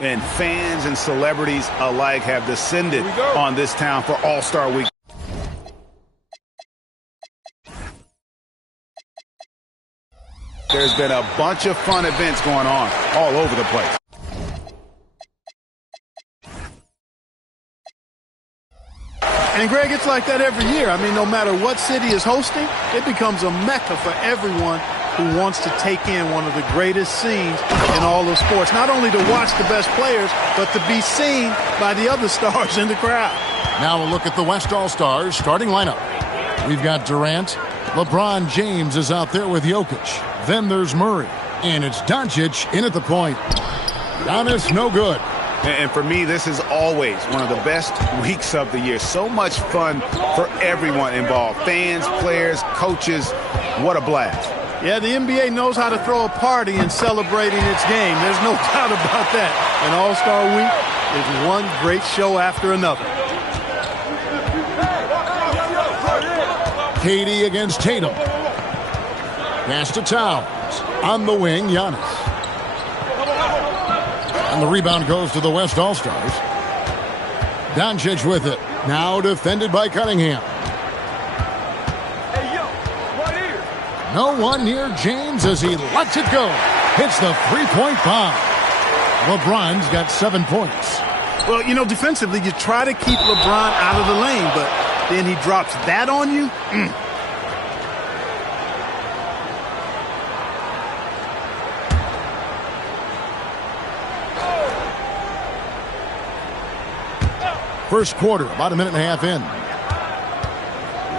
And fans and celebrities alike have descended on this town for All-Star Week. There's been a bunch of fun events going on all over the place. And, Greg, it's like that every year. I mean, no matter what city is hosting, it becomes a mecca for everyone who wants to take in one of the greatest scenes in all of sports. Not only to watch the best players, but to be seen by the other stars in the crowd. Now a look at the West All-Stars starting lineup. We've got Durant. LeBron James is out there with Jokic. Then there's Murray. And it's Doncic in at the point. Giannis, no good. And for me, this is always one of the best weeks of the year. So much fun for everyone involved. Fans, players, coaches. What a blast. Yeah, the NBA knows how to throw a party in celebrating its game. There's no doubt about that. And All-Star Week is one great show after another. KD against Tatum. Pass to Towns. On the wing, Giannis. And the rebound goes to the West All-Stars. Doncic with it. Now defended by Cunningham. No one near James as he lets it go. Hits the three-point bomb. LeBron's got 7 points. Well, you know, defensively, you try to keep LeBron out of the lane, but then he drops that on you. First quarter, about a minute and a half in.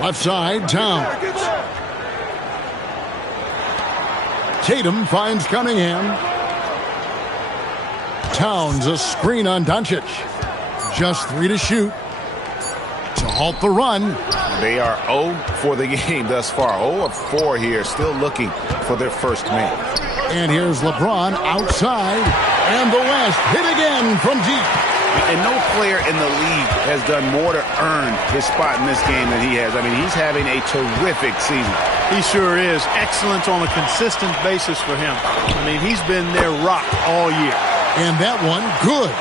Left side, Towns. Tatum finds Cunningham. Towns, a screen on Doncic. Just 3 to shoot. To halt the run. They are 0 for the game thus far. 0 of 4 here, still looking for their first man. And here's LeBron outside. And the West hit again from deep. And no player in the league has done more to earn his spot in this game than he has. I mean, he's having a terrific season. He sure is. Excellent on a consistent basis for him. I mean, he's been their rock all year. And that one, good.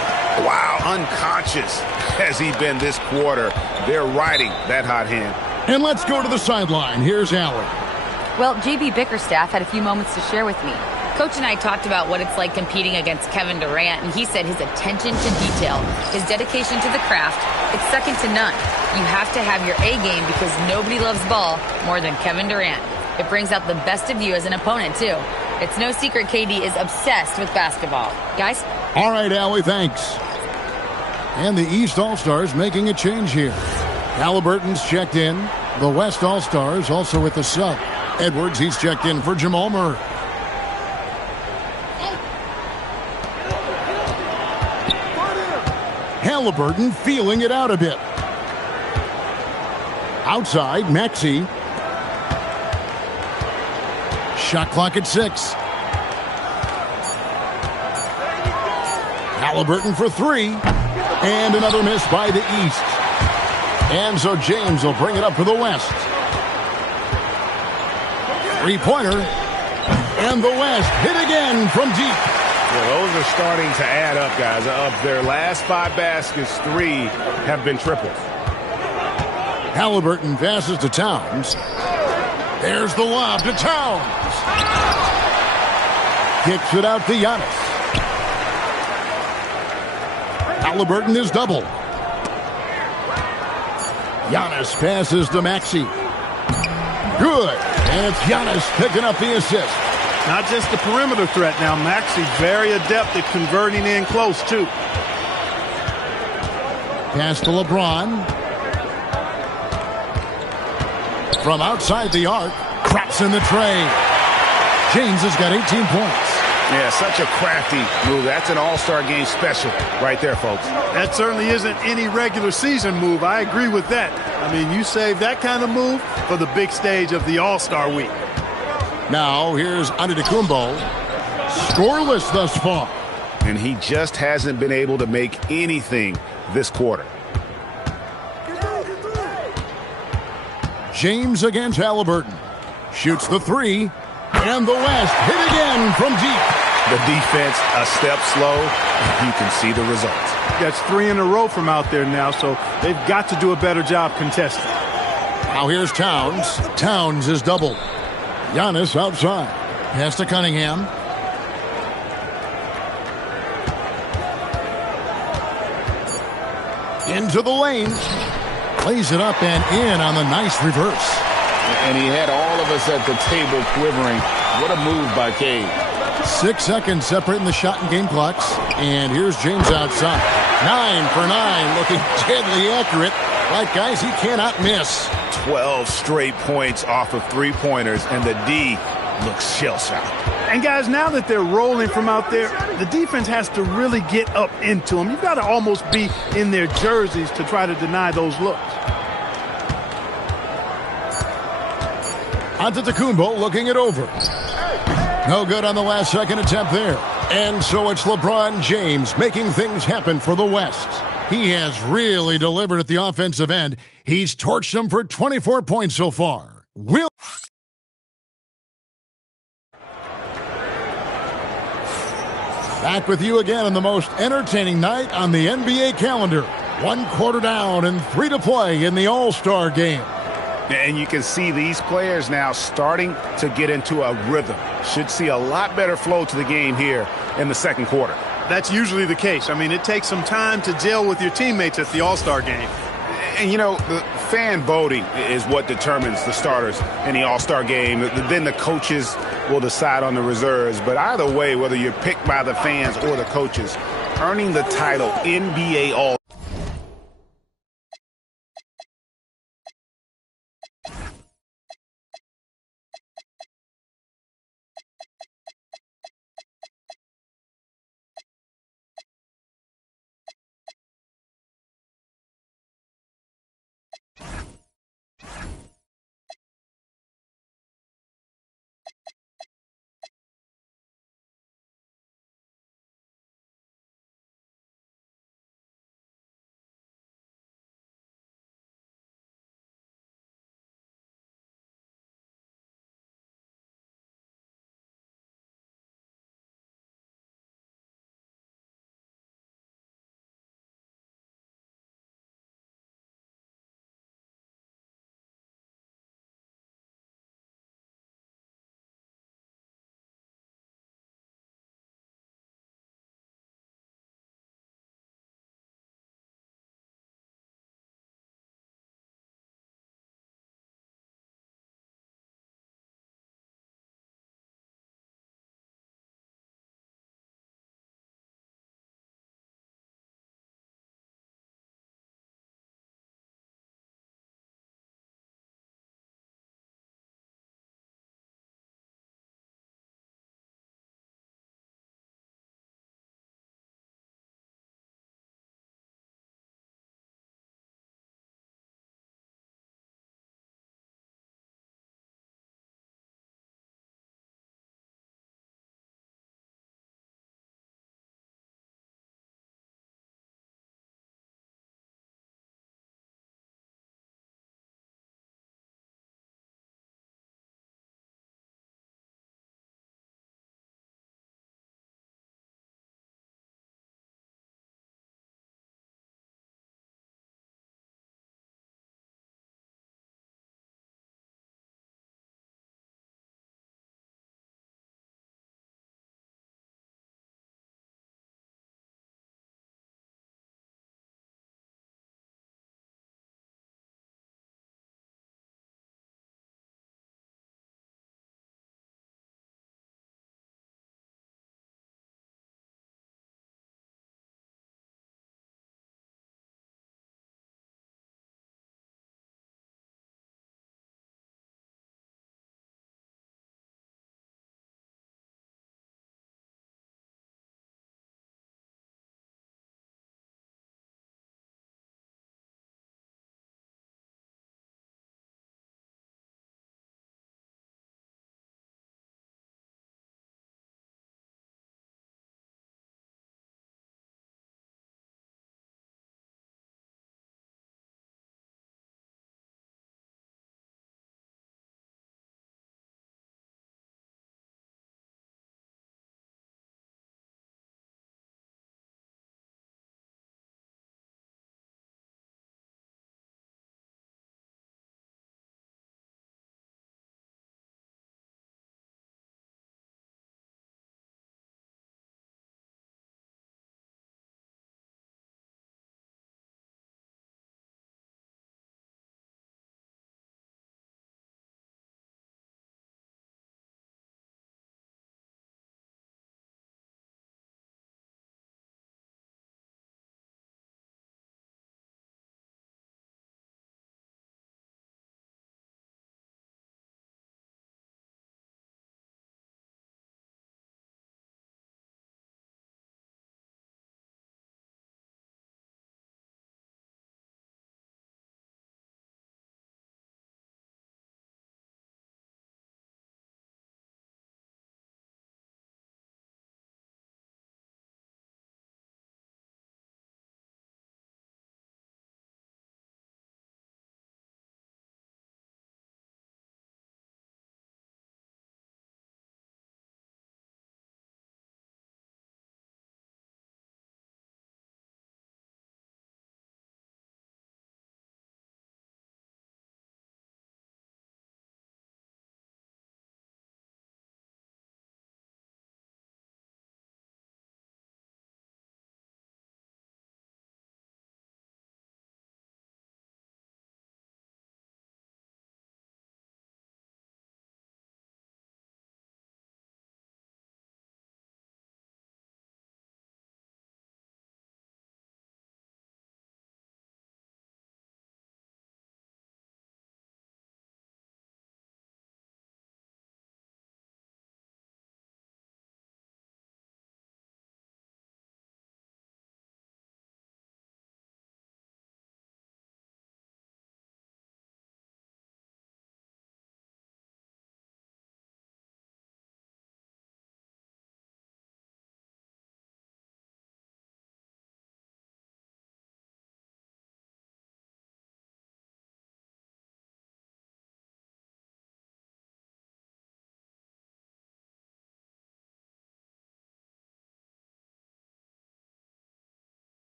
Wow, unconscious has he been this quarter. They're riding that hot hand. And let's go to the sideline. Here's Allen. Well, JB Bickerstaff had a few moments to share with me. Coach and I talked about what it's like competing against Kevin Durant, and he said his attention to detail, his dedication to the craft, it's second to none. You have to have your A game because nobody loves ball more than Kevin Durant. It brings out the best of you as an opponent, too. It's no secret KD is obsessed with basketball. Guys? All right, Allie, thanks. And the East All-Stars making a change here. Halliburton's checked in. The West All-Stars also with the sub. Edwards, he's checked in for Jamal Murray. Halliburton feeling it out a bit. Outside, Maxey. Shot clock at 6. Halliburton for 3. And another miss by the East. And so James will bring it up for the West. Three-pointer. And the West hit again from deep. Yeah, those are starting to add up, guys. Of their last 5 baskets, 3 have been triples. Halliburton passes to Towns. There's the lob to Towns. Kicks it out to Giannis. Halliburton is doubled. Giannis passes to Maxey. Good. And it's Giannis picking up the assist. Not just the perimeter threat now. Maxey very adept at converting in close, too. Pass to LeBron. From outside the arc, drops in the tray. James has got 18 points. Yeah, such a crafty move. That's an all-star game special right there, folks. That certainly isn't any regular season move. I agree with that. I mean, you save that kind of move for the big stage of the All-Star Week. Now, here's Antetokounmpo. Scoreless thus far. And he just hasn't been able to make anything this quarter. James against Halliburton. Shoots the 3. And the West hit again from deep. The defense a step slow, and you can see the results. That's 3 in a row from out there now, so they've got to do a better job contesting. Now here's Towns. Towns is doubled. Giannis outside. Pass to Cunningham. Into the lane. Plays it up and in on the nice reverse. And he had all of us at the table quivering. What a move by Cade. 6 seconds separating the shot and game clocks. And here's James outside. 9 for 9, looking deadly accurate. Like, guys, he cannot miss. 12 straight points off of three-pointers, and the D looks shell-shocked. And, guys, now that they're rolling from out there, the defense has to really get up into them. You've got to almost be in their jerseys to try to deny those looks. Antetokounmpo looking it over. No good on the last second attempt there. And so it's LeBron James making things happen for the West. He has really delivered at the offensive end. He's torched them for 24 points so far. Back with you again on the most entertaining night on the NBA calendar. 1 quarter down and 3 to play in the All-Star game. And you can see these players now starting to get into a rhythm. Should see a lot better flow to the game here in the second quarter. That's usually the case. I mean, it takes some time to gel with your teammates at the All-Star game. And, you know, the fan voting is what determines the starters in the All-Star game. Then the coaches will decide on the reserves. But either way, whether you're picked by the fans or the coaches, earning the title NBA All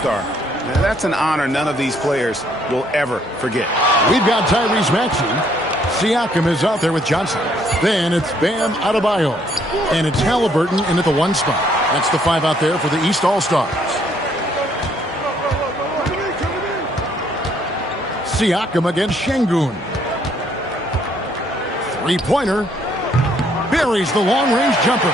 All-Star. That's an honor none of these players will ever forget. We've got Tyrese Maxey. Siakam is out there with Johnson. Then it's Bam Adebayo. And it's Halliburton in at the 1 spot. That's the 5 out there for the East All-Stars. Siakam against Şengün. Three-pointer. Buries the long-range jumper.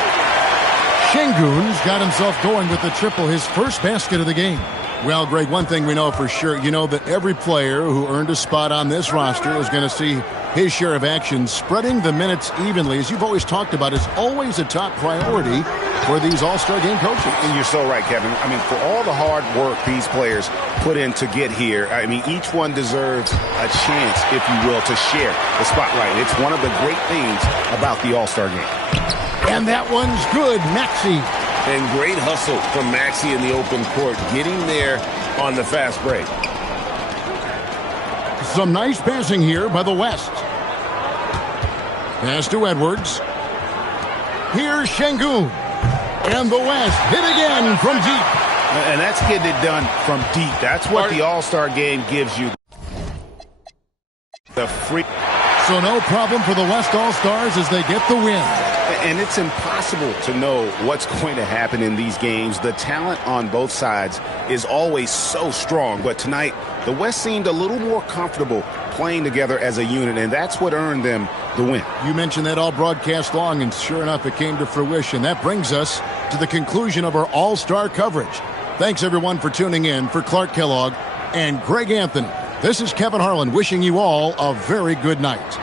Şengün's got himself going with the triple, his first basket of the game. Well, Greg, one thing we know for sure, you know that every player who earned a spot on this roster is going to see his share of action. Spreading the minutes evenly, as you've always talked about, is always a top priority for these All-Star game coaches. And you're so right, Kevin. I mean, for all the hard work these players put in to get here, I mean, each one deserves a chance, if you will, to share the spotlight. It's one of the great things about the All-Star game. And that one's good, Maxey. And great hustle from Maxey in the open court, getting there on the fast break. Some nice passing here by the West. Pass to Edwards. Here's Şengün. And the West hit again from deep. And that's getting it done from deep. That's what the All-Star game gives you. The free. So no problem for the West All-Stars as they get the win. And it's impossible to know what's going to happen in these games. The talent on both sides is always so strong. But tonight, the West seemed a little more comfortable playing together as a unit, and that's what earned them the win. You mentioned that all broadcast long, and sure enough, it came to fruition. That brings us to the conclusion of our All-Star coverage. Thanks, everyone, for tuning in. For Clark Kellogg and Greg Anthony, this is Kevin Harlan wishing you all a very good night.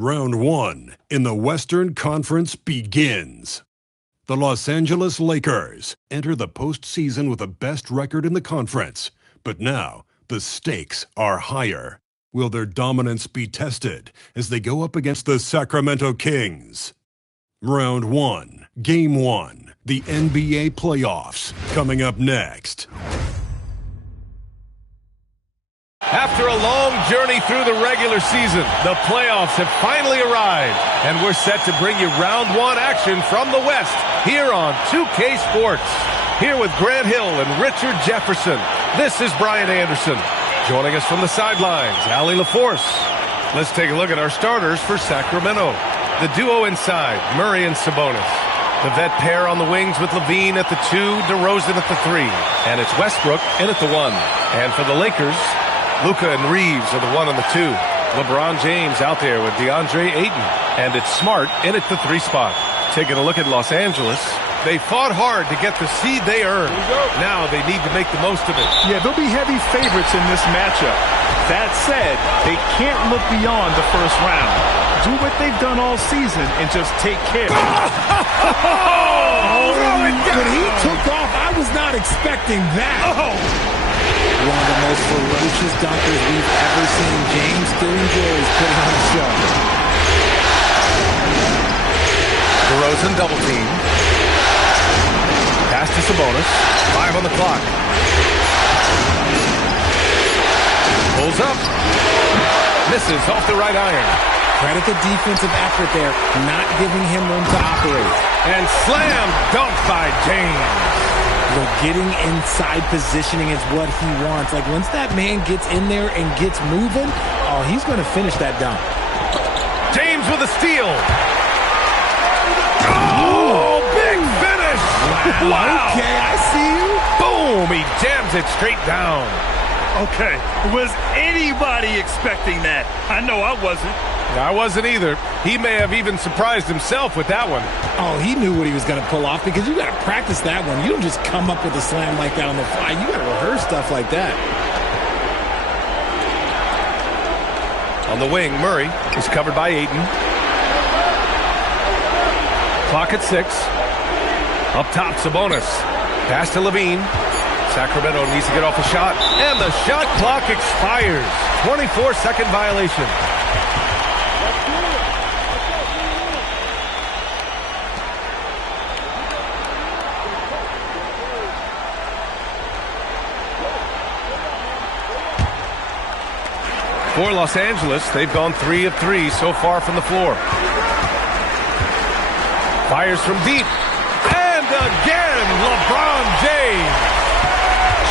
Round 1 in the Western Conference begins. The Los Angeles Lakers enter the postseason with the best record in the conference, but now the stakes are higher. Will their dominance be tested as they go up against the Sacramento Kings? Round 1, Game 1, the NBA playoffs, coming up next. After a long journey through the regular season, the playoffs have finally arrived, and we're set to bring you round 1 action from the West here on 2K Sports. Here with Grant Hill and Richard Jefferson, this is Brian Anderson. Joining us from the sidelines, Allie LaForce. Let's take a look at our starters for Sacramento. The duo inside, Murray and Sabonis. The vet pair on the wings with LaVine at the 2, DeRozan at the 3. And it's Westbrook in at the 1. And for the Lakers, Luka and Reeves are the 1 and the 2. LeBron James out there with DeAndre Ayton. And it's Smart in at the 3 spot. Taking a look at Los Angeles, they fought hard to get the seed they earned. Now they need to make the most of it. Yeah, they'll be heavy favorites in this matchup. That said, they can't look beyond the first round. Do what they've done all season and just take care. When he took off, I was not expecting that. One of the most ferocious dunkers we've ever seen. James still enjoys putting on a show. DeRozan double team. Pass to Sabonis. 5 on the clock. Pulls up. Misses off the right iron. Credit the defensive effort there, not giving him room to operate. And slam dunk by James. Getting inside positioning is what he wants. Like, once that man gets in there and gets moving, oh, he's going to finish that dunk. James with a steal. Oh, big finish. Wow. Okay, I see you. Boom, he jams it straight down. Okay, was anybody expecting that? I know I wasn't. I wasn't either. He may have even surprised himself with that one. Oh, he knew what he was going to pull off because you got to practice that one. You don't just come up with a slam like that on the fly. You got to rehearse stuff like that. On the wing, Murray is covered by Ayton. Clock at 6. Up top, Sabonis. Pass to LaVine. Sacramento needs to get off a shot. And the shot clock expires. 24-second violation. For Los Angeles, they've gone 3 of 3 so far from the floor. Fires from deep. And again, LeBron James.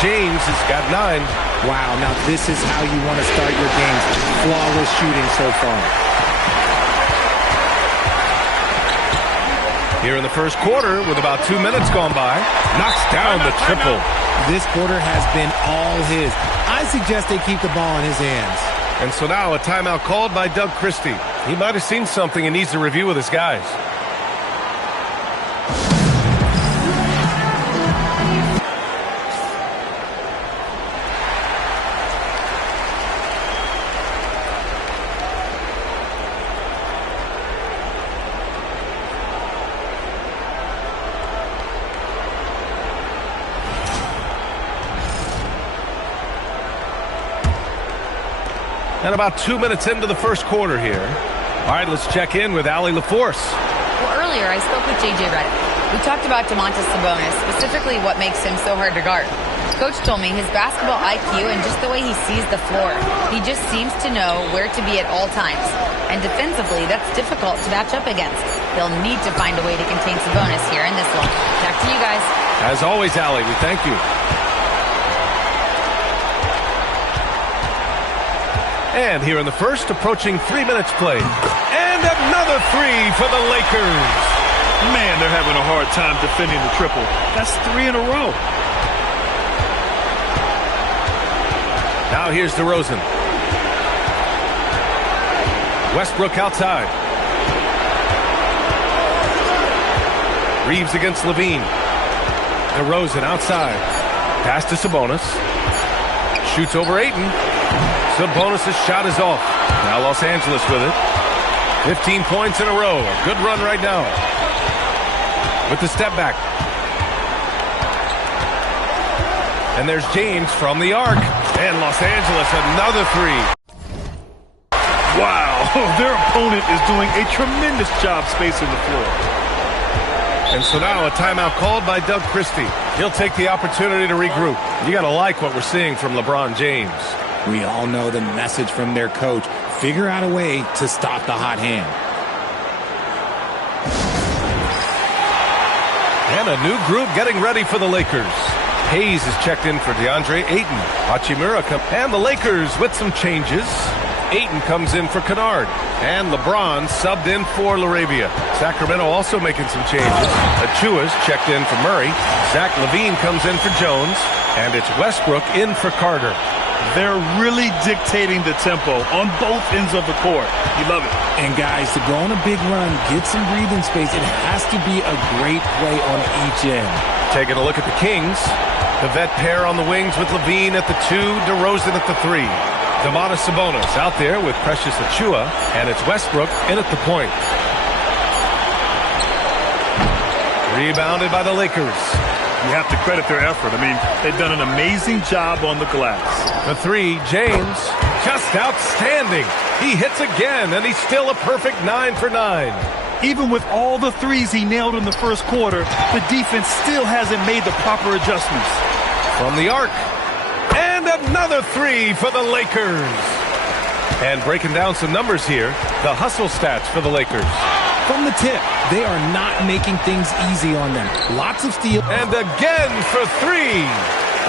James has got 9. Wow, now this is how you want to start your games. Flawless shooting so far. Here in the first quarter, with about 2 minutes gone by, knocks down the triple. This quarter has been all his. I suggest they keep the ball in his hands. And so now a timeout called by Doug Christie. He might have seen something and needs to review with his guys. And about 2 minutes into the first quarter here. All right, let's check in with Allie LaForce. Well, earlier I spoke with J.J. Redick. We talked about Domantas Sabonis, specifically what makes him so hard to guard. Coach told me his basketball IQ and just the way he sees the floor. He just seems to know where to be at all times. And defensively, that's difficult to match up against. They'll need to find a way to contain Sabonis here in this one. Back to you guys. As always, Allie, we thank you. And here in the first, approaching 3 minutes played. And another 3 for the Lakers. Man, they're having a hard time defending the triple. That's 3 in a row. Now here's DeRozan. Westbrook outside. Reeves against LaVine. DeRozan outside. Pass to Sabonis. Shoots over Ayton. Sabonis' shot is off. Now Los Angeles with it. 15 points in a row. A good run right now. With the step back. And there's James from the arc. And Los Angeles, another 3. Wow, their opponent is doing a tremendous job spacing the floor. And so now a timeout called by Doug Christie. He'll take the opportunity to regroup. You got to like what we're seeing from LeBron James. We all know the message from their coach. Figure out a way to stop the hot hand. And a new group getting ready for the Lakers. Hayes is checked in for DeAndre Ayton. Hachimura and the Lakers with some changes. Ayton comes in for Kennard. And LeBron subbed in for LaRavia. Sacramento also making some changes. Achua's checked in for Murray. Zach LaVine comes in for Jones. And it's Westbrook in for Carter. They're really dictating the tempo on both ends of the court. You love it. And guys, to go on a big run, get some breathing space, it has to be a great play on each end. Taking a look at the Kings. The vet pair on the wings with LaVine at the 2, DeRozan at the 3. Domantas Sabonis out there with Precious Achiuwa, and it's Westbrook in at the point. Rebounded by the Lakers. You have to credit their effort. I mean, they've done an amazing job on the glass. The 3, James, just outstanding. He hits again, and he's still a perfect 9 for 9. Even with all the threes he nailed in the first quarter, the defense still hasn't made the proper adjustments. From the arc. And another 3 for the Lakers. And breaking down some numbers here, the hustle stats for the Lakers. From the tip, they are not making things easy on them. Lots of steal. And again for 3.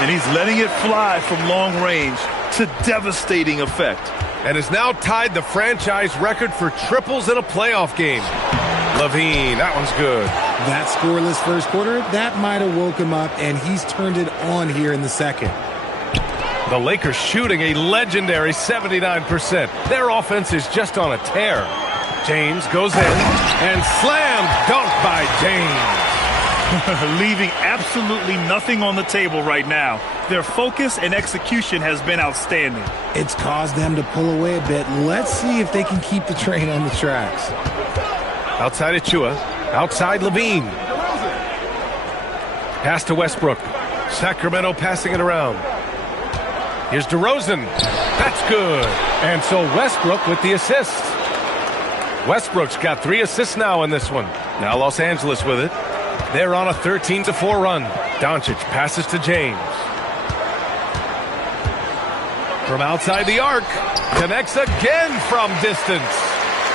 And he's letting it fly from long range to devastating effect. And has now tied the franchise record for triples in a playoff game. LaVine, that one's good. That scoreless first quarter, that might have woke him up, and he's turned it on here in the second. The Lakers shooting a legendary 79%. Their offense is just on a tear. James goes in and slam dunk by James. Leaving absolutely nothing on the table right now. Their focus and execution has been outstanding. It's caused them to pull away a bit. Let's see if they can keep the train on the tracks. Outside Achiuwa. Outside LaVine. Pass to Westbrook. Sacramento passing it around. Here's DeRozan. That's good. And so Westbrook with the assist. Westbrook's got 3 assists now in this one. Now Los Angeles with it. They're on a 13-4 run. Doncic passes to James. From outside the arc. Connects again from distance.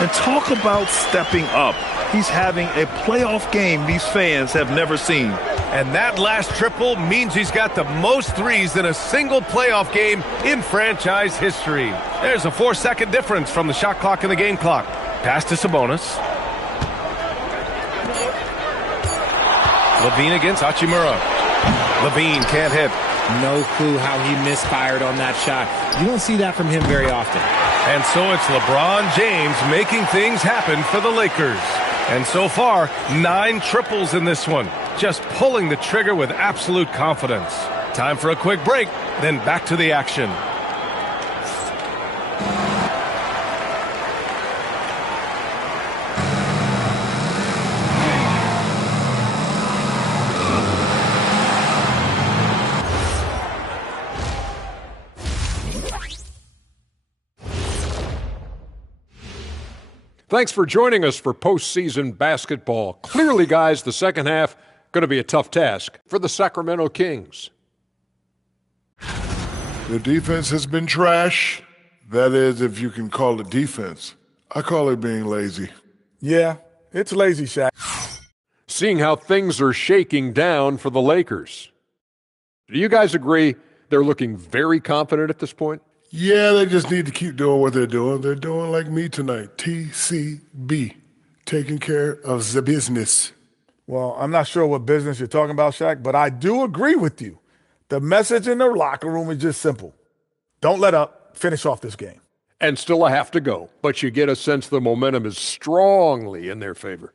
And talk about stepping up. He's having a playoff game these fans have never seen. And that last triple means he's got the most threes in a single playoff game in franchise history. There's a 4-second difference from the shot clock and the game clock. Pass to Sabonis. LaVine against Hachimura. LaVine can't hit. No clue how he misfired on that shot. You don't see that from him very often. And so it's LeBron James making things happen for the Lakers. And so far, 9 triples in this one. Just pulling the trigger with absolute confidence. Time for a quick break, then back to the action. Thanks for joining us for postseason basketball. Clearly, guys, the second half going to be a tough task for the Sacramento Kings. The defense has been trash. That is, if you can call it defense. I call it being lazy. Yeah, it's lazy, Shaq. Seeing how things are shaking down for the Lakers. Do you guys agree they're looking very confident at this point? Yeah, they just need to keep doing what they're doing. They're doing like me tonight. TCB, taking care of the business. Well, I'm not sure what business you're talking about, Shaq, but I do agree with you. The message in the locker room is just simple. Don't let up. Finish off this game. And still a half to go, but you get a sense the momentum is strongly in their favor.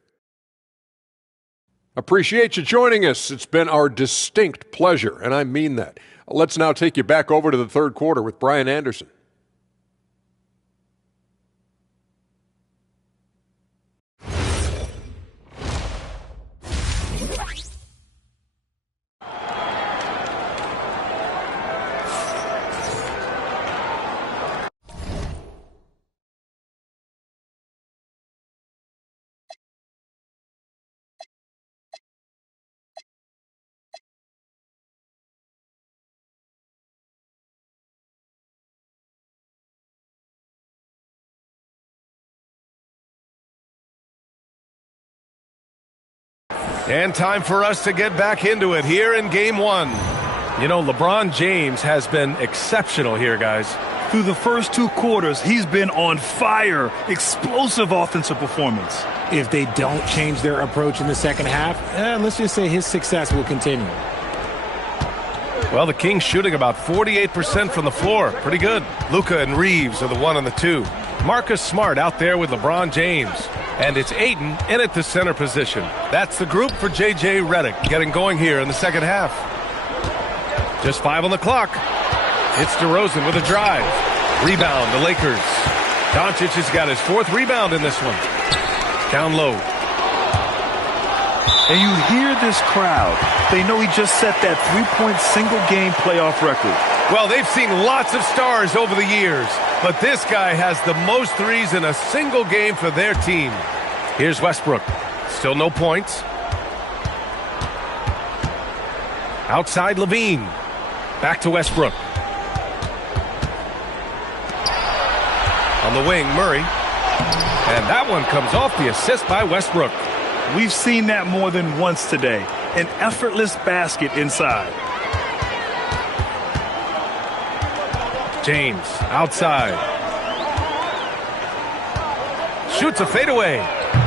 Appreciate you joining us. It's been our distinct pleasure, and I mean that. Let's now take you back over to the third quarter with Brian Anderson. And time for us to get back into it here in Game 1. You know, LeBron James has been exceptional here, guys. Through the first 2 quarters, he's been on fire. Explosive offensive performance. If they don't change their approach in the second half, let's just say his success will continue. Well, the Kings shooting about 48% from the floor. Pretty good. Luka and Reeves are the 1 and the 2. Marcus Smart out there with LeBron James. And it's Ayton in at the center position. That's the group for J.J. Redick getting going here in the second half. Just 5 on the clock. It's DeRozan with a drive. Rebound, the Lakers. Doncic has got his 4th rebound in this one. Down low. And you hear this crowd. They know he just set that 3-point single-game playoff record. Well, they've seen lots of stars over the years, but this guy has the most threes in a single game for their team. Here's Westbrook. Still no points. Outside Levine. Back to Westbrook. On the wing, Murray. And that one comes off the assist by Westbrook. We've seen that more than once today. An effortless basket inside. James outside. Shoots a fadeaway.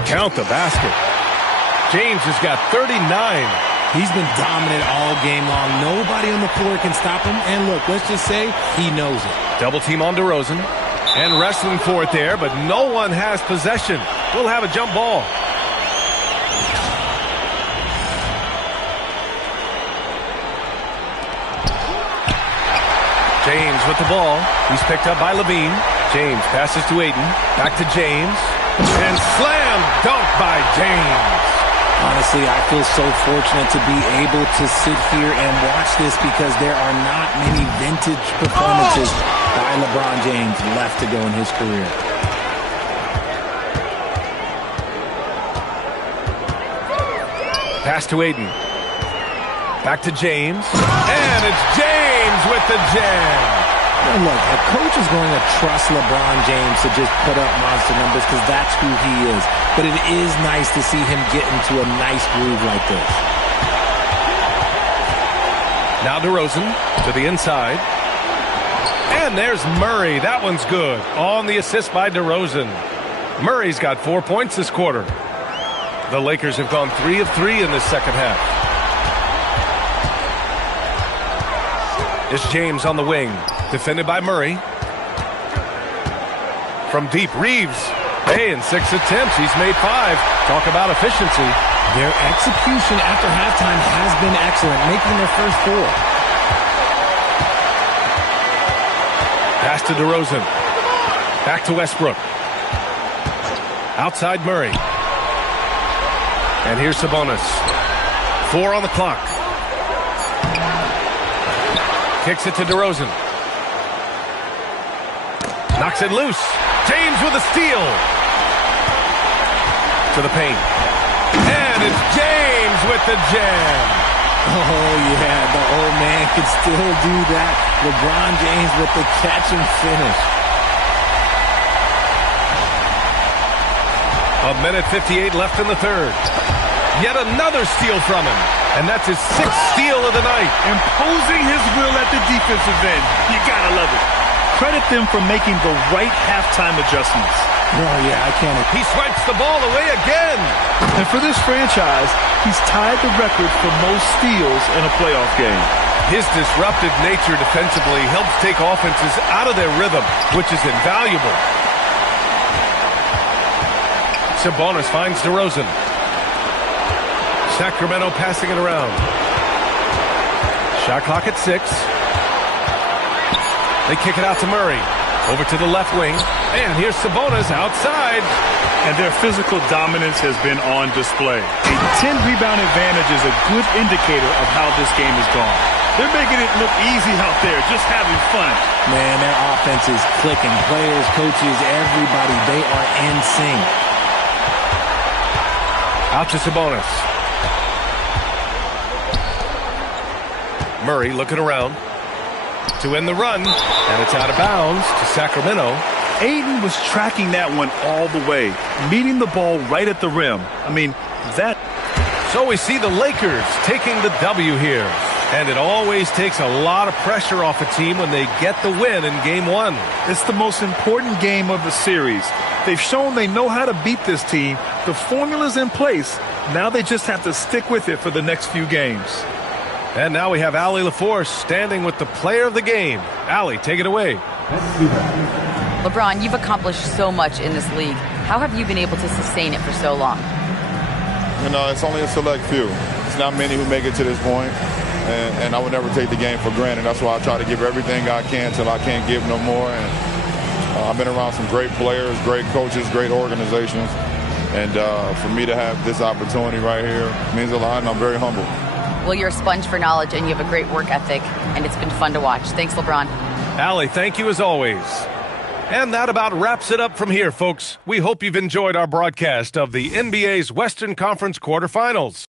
Count the basket. James has got 39. He's been dominant all game long. Nobody on the floor can stop him. And look, let's just say he knows it. Double team on DeRozan. And wrestling for it there, but no one has possession. We'll have a jump ball. James with the ball. He's picked up by Levine. James passes to Ayton. Back to James. And slam dunk by James. Honestly, I feel so fortunate to be able to sit here and watch this because there are not many vintage performances by LeBron James left to go in his career. Pass to Ayton. Back to James. And it's James with the jam. And look, a coach is going to trust LeBron James to just put up monster numbers because that's who he is. But it is nice to see him get into a nice groove like this. Now DeRozan to the inside. And there's Murray. That one's good. On the assist by DeRozan. Murray's got 4 points this quarter. The Lakers have gone 3 of 3 in this second half. It's James on the wing. Defended by Murray. From deep, Reeves. Hey, in 6 attempts, he's made 5. Talk about efficiency. Their execution after halftime has been excellent, making their first 4. Pass to DeRozan. Back to Westbrook. Outside Murray. And here's Sabonis. 4 on the clock. Kicks it to DeRozan. Knocks it loose. James with a steal. To the paint. And it's James with the jam. Oh, yeah, the old man can still do that. LeBron James with the catch and finish. 1:58 left in the third. Yet another steal from him. And that's his 6th steal of the night. Imposing his will at the defensive end. You gotta love it. Credit them for making the right halftime adjustments. Oh, yeah, I can't. He swipes the ball away again. And for this franchise, he's tied the record for most steals in a playoff game. His disruptive nature defensively helps take offenses out of their rhythm, which is invaluable. Sabonis finds DeRozan. Sacramento passing it around. Shot clock at 6. They kick it out to Murray. Over to the left wing. And here's Sabonis outside. And their physical dominance has been on display. A 10-rebound advantage is a good indicator of how this game has gone. They're making it look easy out there, just having fun. Man, their offense is clicking. Players, coaches, everybody, they are in sync. Out to Sabonis. Murray looking around to end the run, and it's out of bounds to Sacramento. Ayton was tracking that one all the way, meeting the ball right at the rim. I mean, that So we see the Lakers taking the W here. And it always takes a lot of pressure off a team when they get the win in Game 1. It's the most important game of the series. They've shown they know how to beat this team. The formula's in place. Now they just have to stick with it for the next few games. And now we have Allie LaForce standing with the player of the game. Allie, take it away. LeBron, you've accomplished so much in this league. How have you been able to sustain it for so long? You know, it's only a select few. It's not many who make it to this point. And I would never take the game for granted. That's why I try to give everything I can till I can't give no more. And I've been around some great players, great coaches, great organizations. And for me to have this opportunity right here means a lot, and I'm very humble. Well, you're a sponge for knowledge, and you have a great work ethic, and it's been fun to watch. Thanks, LeBron. Allie, thank you as always. And that about wraps it up from here, folks. We hope you've enjoyed our broadcast of the NBA's Western Conference quarterfinals.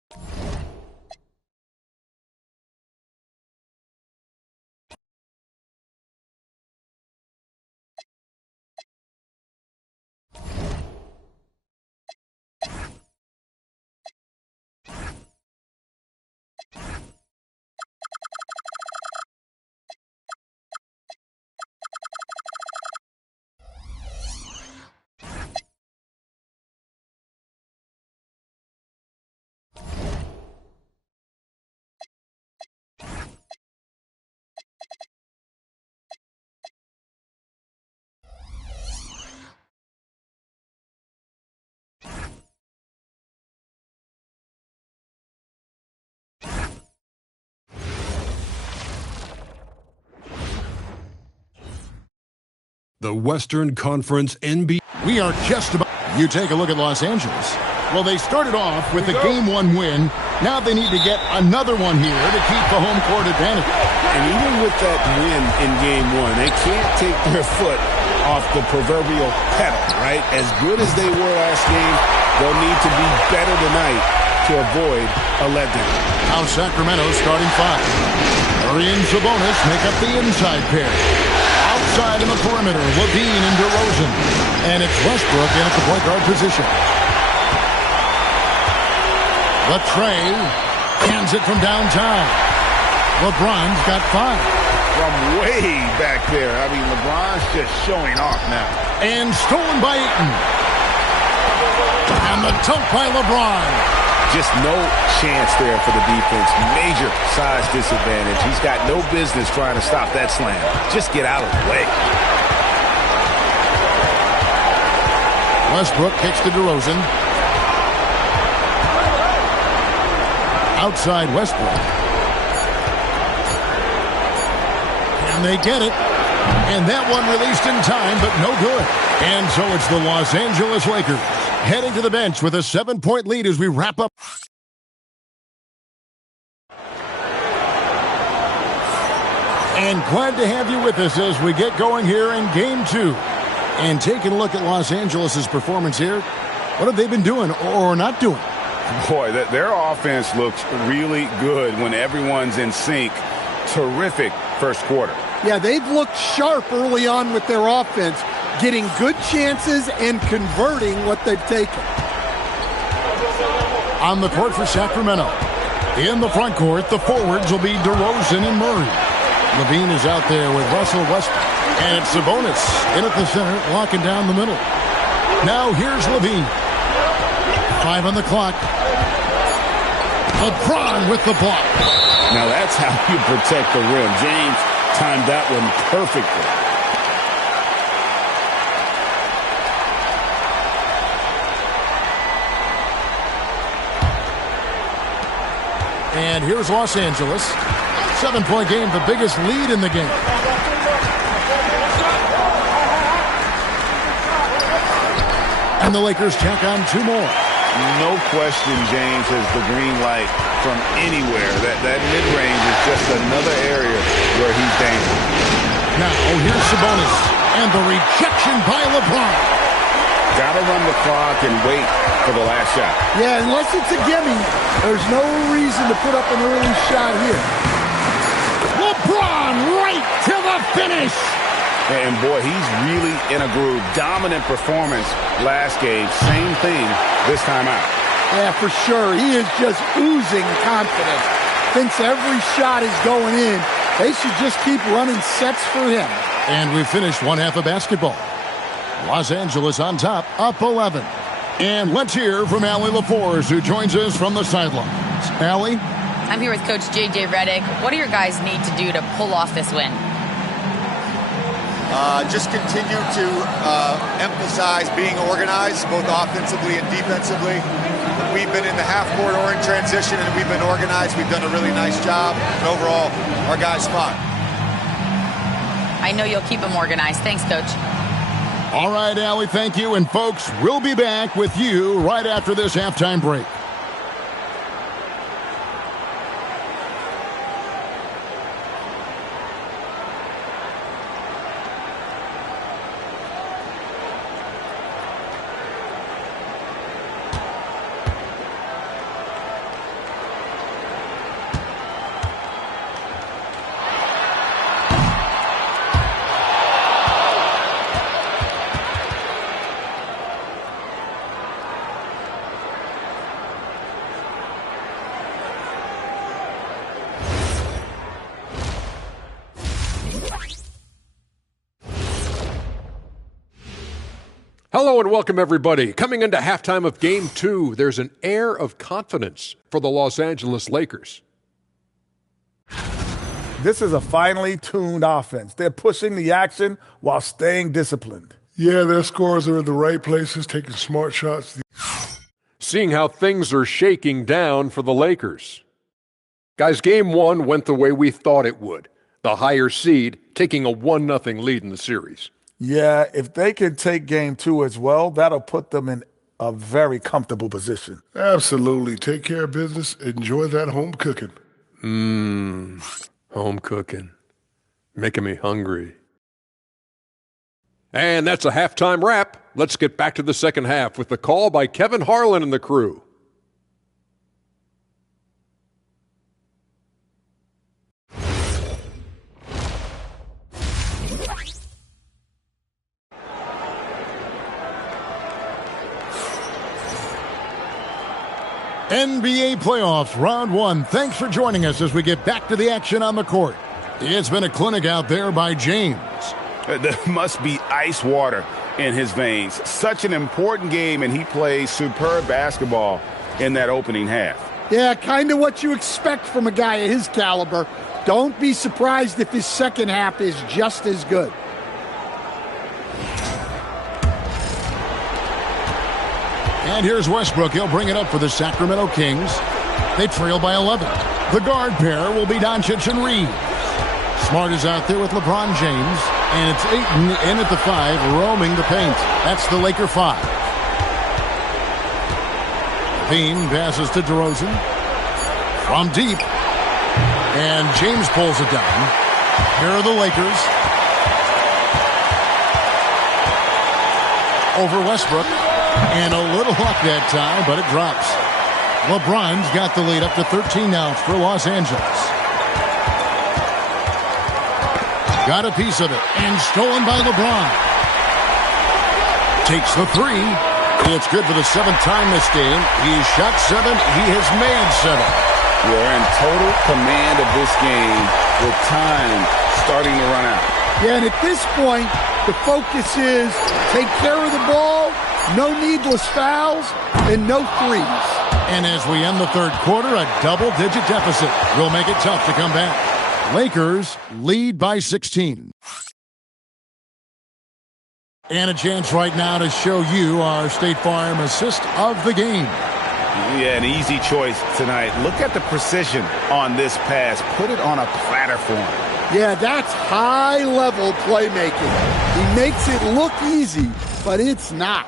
The Western Conference NBA. We are just about. You take a look at Los Angeles. Well, they started off with a Game 1 win. Now they need to get another one here to keep the home court advantage. And even with that win in Game 1, they can't take their foot off the proverbial pedal, right? As good as they were last game, they'll need to be better tonight to avoid a letdown. Now Sacramento starting 5. Murray and Sabonis make up the inside pair. Outside in the perimeter, LaVine and DeRozan. And it's Westbrook in at the point guard position. Latrey hands it from downtown. LeBron's got 5. From way back there. I mean, LeBron's just showing off now. And stolen by Ayton. And the dunk by LeBron. Just no chance there for the defense. Major size disadvantage. He's got no business trying to stop that slam. Just get out of the way. Westbrook kicks to DeRozan. Outside Westbrook. And they get it. And that one released in time, but no good. And so it's the Los Angeles Lakers heading to the bench with a 7-point lead as we wrap up. And glad to have you with us as we get going here in Game 2. And taking a look at Los Angeles' performance here, what have they been doing or not doing? Boy, their offense looks really good when everyone's in sync. Terrific first quarter. Yeah, they've looked sharp early on with their offense, getting good chances and converting what they've taken. On the court for Sacramento. In the front court, the forwards will be DeRozan and Murray. LaVine is out there with Russell Westbrook. And it's Sabonis in at the center, locking down the middle. Now here's LaVine. 5 on the clock. LeBron with the block. Now that's how you protect the rim. James timed that one perfectly. And here's Los Angeles. 7-point game, the biggest lead in the game. And the Lakers tack on 2 more. No question, James has the green light from anywhere. That mid-range is just another area where he's dangerous. Now, here's Sabonis. And the rejection by LeBron. Got to run the clock and wait for the last shot. Yeah, unless it's a gimme, there's no reason to put up an early shot here. LeBron right to the finish. And boy, he's really in a groove. Dominant performance last game. Same thing this time out. Yeah, for sure. He is just oozing confidence. Thinks every shot is going in. They should just keep running sets for him. And we finished one half of basketball. Los Angeles on top, up 11. And let's hear from Allie LaForce, who joins us from the sidelines. Allie? I'm here with Coach J.J. Redick. What do your guys need to do to pull off this win? Just continue to emphasize being organized, both offensively and defensively. We've been in the half-court or in transition, and we've been organized. We've done a really nice job. And overall, our guys fought. I know you'll keep them organized. Thanks, Coach. All right, Allie, thank you. And, folks, we'll be back with you right after this halftime break. Hello and welcome, everybody. Coming into halftime of Game 2, there's an air of confidence for the Los Angeles Lakers. This is a finely tuned offense. They're pushing the action while staying disciplined. Yeah, their scores are in the right places, taking smart shots. Seeing how things are shaking down for the Lakers. Guys, Game 1 went the way we thought it would. The higher seed taking a 1-0 lead in the series. Yeah, if they can take Game 2 as well, that'll put them in a very comfortable position. Absolutely. Take care of business. Enjoy that home cooking. Home cooking. Making me hungry. And that's a halftime wrap. Let's get back to the second half with the call by Kevin Harlan and the crew. NBA playoffs, round 1. Thanks for joining us as we get back to the action on the court. It's been a clinic out there by James. There must be ice water in his veins. Such an important game, and he plays superb basketball in that opening half. Yeah, kind of what you expect from a guy of his caliber. Don't be surprised if his second half is just as good. And here's Westbrook. He'll bring it up for the Sacramento Kings. They trail by 11. The guard pair will be Doncic and Reeves. Smart is out there with LeBron James. And it's Ayton in at the 5, roaming the paint. That's the Laker 5. Levine passes to DeRozan. From deep. And James pulls it down. Here are the Lakers. Over Westbrook. And a little luck that time, but it drops. LeBron's got the lead up to 13 now for Los Angeles. Got a piece of it, and stolen by LeBron. Takes the 3. It's good for the 7th time this game. He's shot 7. He has made 7. We're in total command of this game with time starting to run out. Yeah, and at this point, the focus is take care of the ball, no needless fouls, and no threes. And as we end the third quarter, a double-digit deficit will make it tough to come back. Lakers lead by 16. And a chance right now to show you our State Farm assist of the game. Yeah, an easy choice tonight. Look at the precision on this pass. Put it on a platter for him. Yeah, that's high-level playmaking. He makes it look easy, but it's not.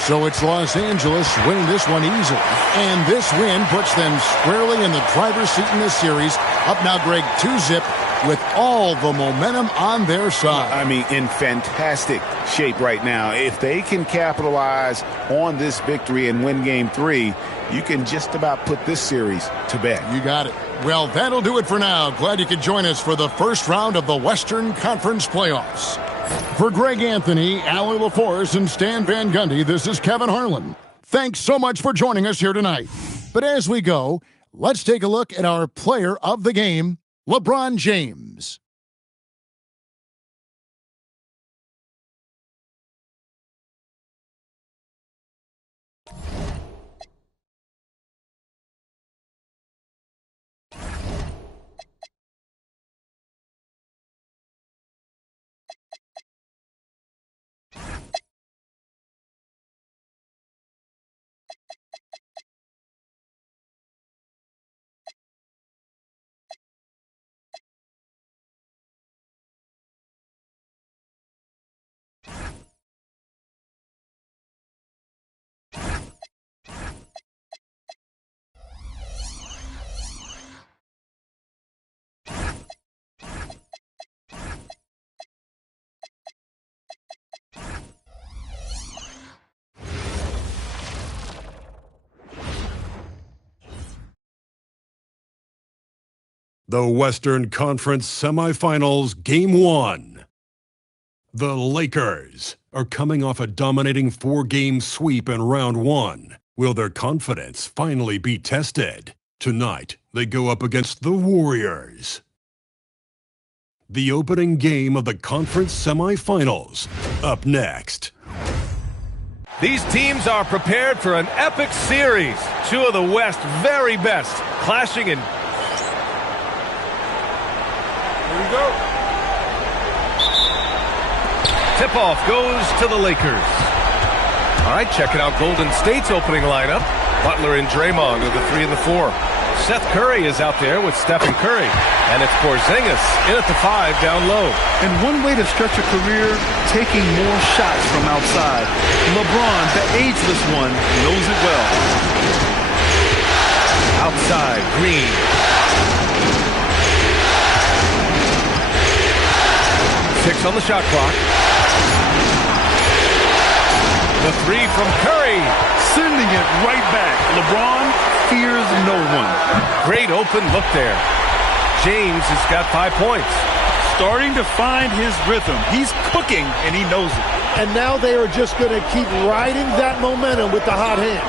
So it's Los Angeles winning this one easily. And this win puts them squarely in the driver's seat in this series. Up now, Greg, 2-zip with all the momentum on their side. I mean, in fantastic shape right now. If they can capitalize on this victory and win Game 3, you can just about put this series to bed. You got it. Well, that'll do it for now. Glad you could join us for the first round of the Western Conference playoffs. For Greg Anthony, Allie LaForce, and Stan Van Gundy, this is Kevin Harlan. Thanks so much for joining us here tonight. But as we go, let's take a look at our player of the game, LeBron James. The Western Conference Semifinals, Game 1. The Lakers are coming off a dominating 4-game sweep in Round 1. Will their confidence finally be tested? Tonight, they go up against the Warriors. The opening game of the conference semifinals, up next. These teams are prepared for an epic series. Two of the West's very best clashing in... Here we go. Tip-off goes to the Lakers. All right, checking out Golden State's opening lineup. Butler and Draymond are the 3 and the 4. Seth Curry is out there with Stephen Curry. And it's Porzingis in at the 5 down low. And one way to stretch a career, taking more shots from outside. LeBron, the ageless one, knows it well. Outside, Green. Six on the shot clock. The 3 from Curry. Sending it right back. LeBron fears no one. Great open look there. James has got 5 points. Starting to find his rhythm. He's cooking, and he knows it. And now they are just going to keep riding that momentum with the hot hand.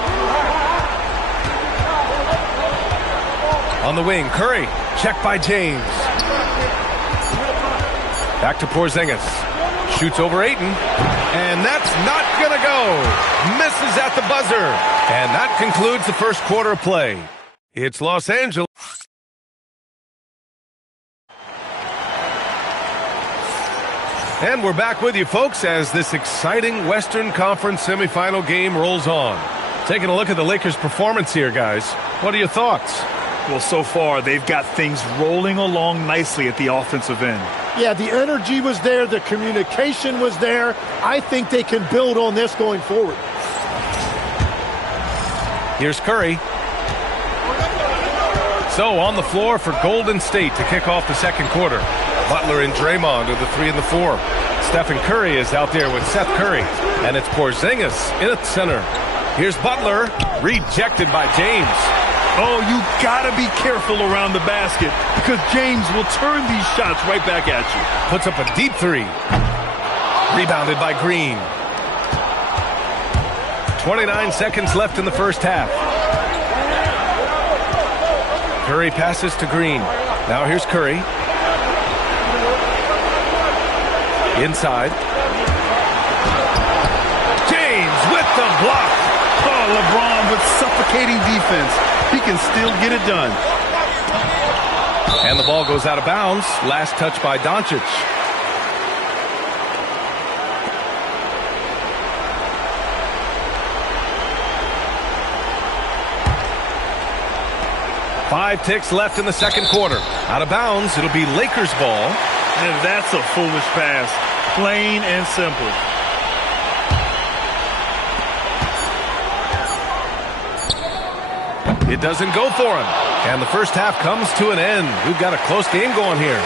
On the wing, Curry. Checked by James. Back to Porzingis. Shoots over Ayton. And that's not going to go. Misses at the buzzer. And that concludes the first quarter of play. It's Los Angeles. And we're back with you, folks, as this exciting Western Conference semifinal game rolls on. Taking a look at the Lakers' performance here, guys. What are your thoughts? Well, so far, they've got things rolling along nicely at the offensive end. Yeah, the energy was there. The communication was there. I think they can build on this going forward. Here's Curry. So on the floor for Golden State to kick off the second quarter. Butler and Draymond are the 3 and the 4. Stephen Curry is out there with Seth Curry. And it's Porzingis in at the center. Here's Butler, rejected by James. Oh, you gotta be careful around the basket because James will turn these shots right back at you. Puts up a deep 3. Rebounded by Green. 29 seconds left in the first half. Curry passes to Green. Now here's Curry. Inside. James with the block. Oh, LeBron with suffocating defense. He can still get it done. And the ball goes out of bounds. Last touch by Doncic. Five ticks left in the second quarter. Out of bounds, it'll be Lakers ball. And that's a foolish pass. Plain and simple. It doesn't go for him. And the first half comes to an end. We've got a close game going here.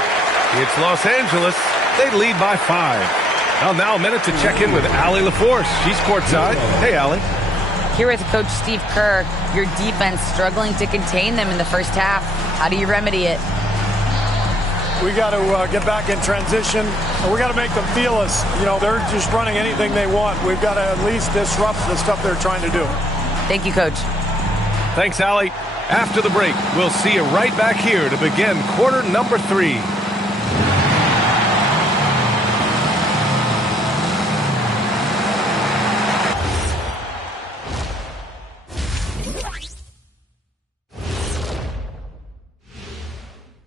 It's Los Angeles. They lead by 5. Now a minute to check in with Allie LaForce. She's courtside. Hey, Allie. Here with Coach Steve Kerr, your defense struggling to contain them in the first half. How do you remedy it? We got to get back in transition, and we got to make them feel us. You know, they're just running anything they want. We've got to at least disrupt the stuff they're trying to do. Thank you, Coach. Thanks, Allie. After the break, we'll see you right back here to begin quarter number 3.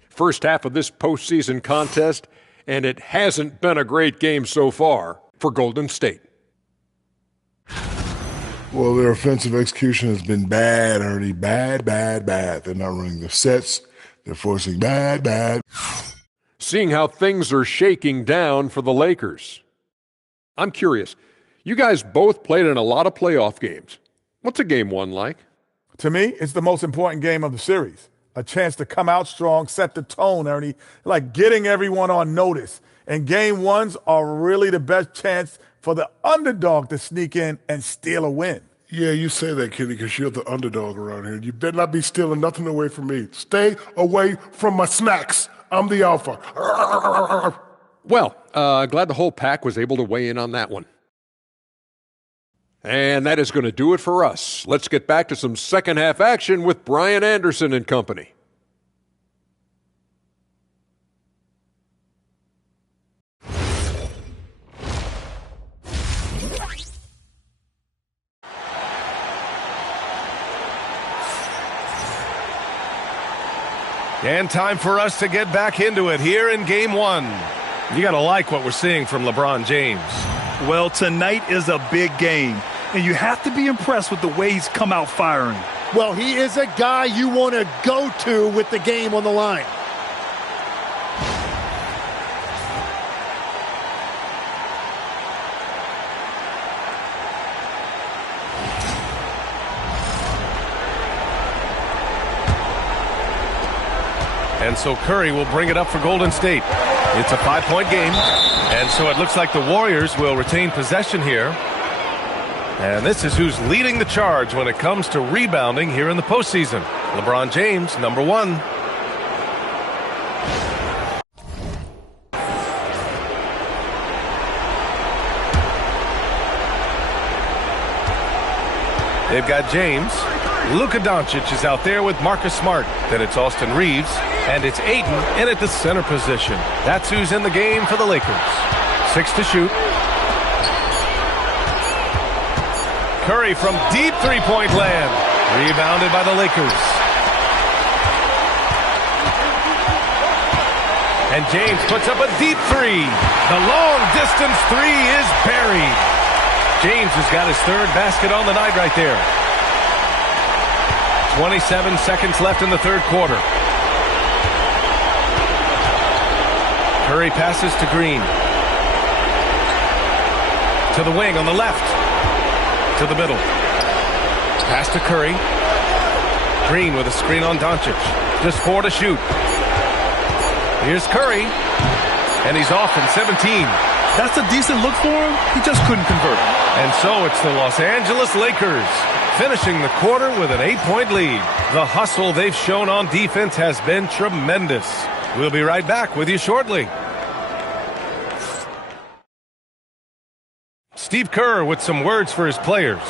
First half of this postseason contest, and it hasn't been a great game so far for Golden State. Well, their offensive execution has been bad, Ernie. Bad. They're not running the sets. They're forcing bad. Seeing how things are shaking down for the Lakers. I'm curious. You guys both played in a lot of playoff games. What's a game 1 like? To me, it's the most important game of the series. A chance to come out strong, set the tone, Ernie, like getting everyone on notice. And game 1s are really the best chance for the underdog to sneak in and steal a win. Yeah, you say that, Kenny, because you're the underdog around here. You better not be stealing nothing away from me. Stay away from my snacks. I'm the alpha. Well, glad the whole pack was able to weigh in on that one. And that is going to do it for us. Let's get back to some second half action with Brian Anderson and company. And time for us to get back into it here in game 1. You got to like what we're seeing from LeBron James. Well, tonight is a big game, and you have to be impressed with the way he's come out firing. Well, he is a guy you want to go to with the game on the line. And so Curry will bring it up for Golden State. It's a 5-point game. And so it looks like the Warriors will retain possession here. And this is who's leading the charge when it comes to rebounding here in the postseason. LeBron James, number 1. They've got James. Luka Doncic is out there with Marcus Smart. Then it's Austin Reeves. And it's Ayton in at the center position. That's who's in the game for the Lakers. 6 to shoot. Curry from deep three-point land. Rebounded by the Lakers. And James puts up a deep 3. The long-distance 3 is buried. James has got his 3rd basket on the night right there. 27 seconds left in the 3rd quarter. Curry passes to Green. To the wing on the left. To the middle. Pass to Curry. Green with a screen on Doncic. Just 4 to shoot. Here's Curry. And he's off from 17. That's a decent look for him. He just couldn't convert. And so it's the Los Angeles Lakers finishing the quarter with an 8-point lead. The hustle they've shown on defense has been tremendous. We'll be right back with you shortly. Steve Kerr with some words for his players.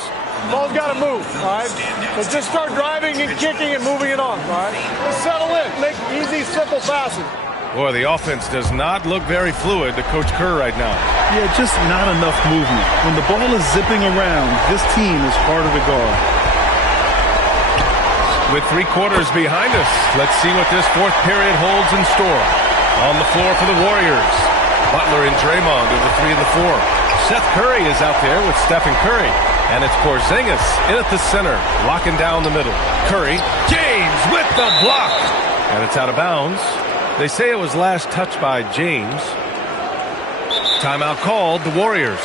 Ball's got to move, all right? So just start driving and kicking and moving it on, all right? Just settle in. Make easy, simple passes. Boy, the offense does not look very fluid to Coach Kerr right now. Yeah, just not enough movement. When the ball is zipping around, this team is harder to guard. With 3 quarters behind us, let's see what this 4th period holds in store. On the floor for the Warriors, Butler and Draymond in the 3 and the 4. Seth Curry is out there with Stephen Curry. And it's Porzingis in at the center, locking down the middle. Curry, James with the block. And it's out of bounds. They say it was last touched by James. Timeout called, the Warriors.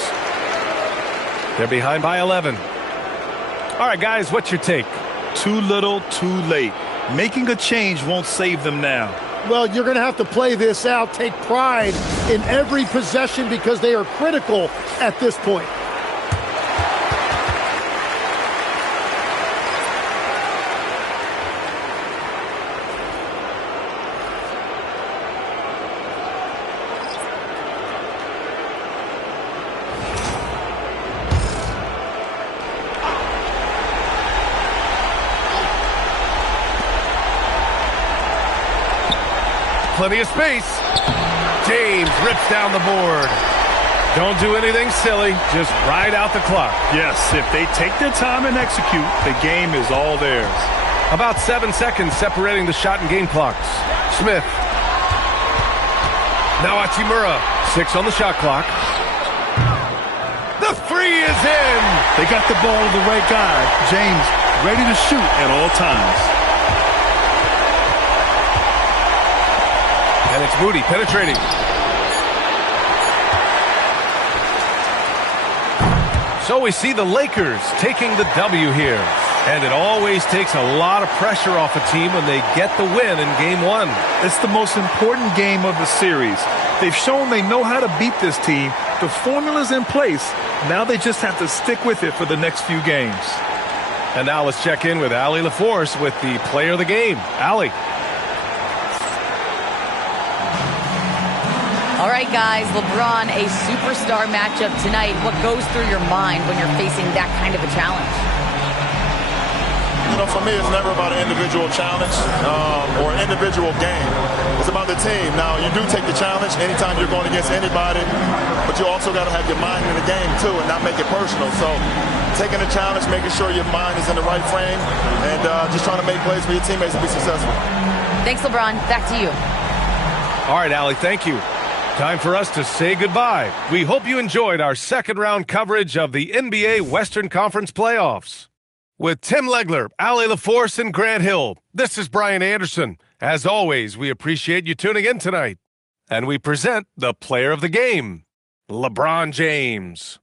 They're behind by 11. All right, guys, what's your take? Too little, too late. Making a change won't save them now. Well, you're going to have to play this out, take pride in every possession because they are critical at this point. plenty of space. James rips down the board. Don't do anything silly. Just ride out the clock. Yes, if they take their time and execute, the game is all theirs. About 7 seconds separating the shot and game clocks. Smith. Now Hachimura. 6 on the shot clock. The three is in. They got the ball to the right guy. James ready to shoot at all times. And it's Moody penetrating. So we see the Lakers taking the W here. And it always takes a lot of pressure off a team when they get the win in Game 1. It's the most important game of the series. They've shown they know how to beat this team. The formula's in place. Now they just have to stick with it for the next few games. And now let's check in with Allie LaForce with the player of the game. Allie. All right, guys, LeBron, a superstar matchup tonight. What goes through your mind when you're facing that kind of a challenge? You know, for me, it's never about an individual challenge or an individual game. It's about the team. Now, you do take the challenge anytime you're going against anybody, but you also got to have your mind in the game, too, and not make it personal. So taking the challenge, making sure your mind is in the right frame, and just trying to make plays for your teammates to be successful. Thanks, LeBron. Back to you. All right, Allie, thank you. Time for us to say goodbye. We hope you enjoyed our second round coverage of the NBA Western Conference playoffs. With Tim Legler, Allie LaForce, and Grant Hill, this is Brian Anderson. As always, we appreciate you tuning in tonight. And we present the player of the game, LeBron James.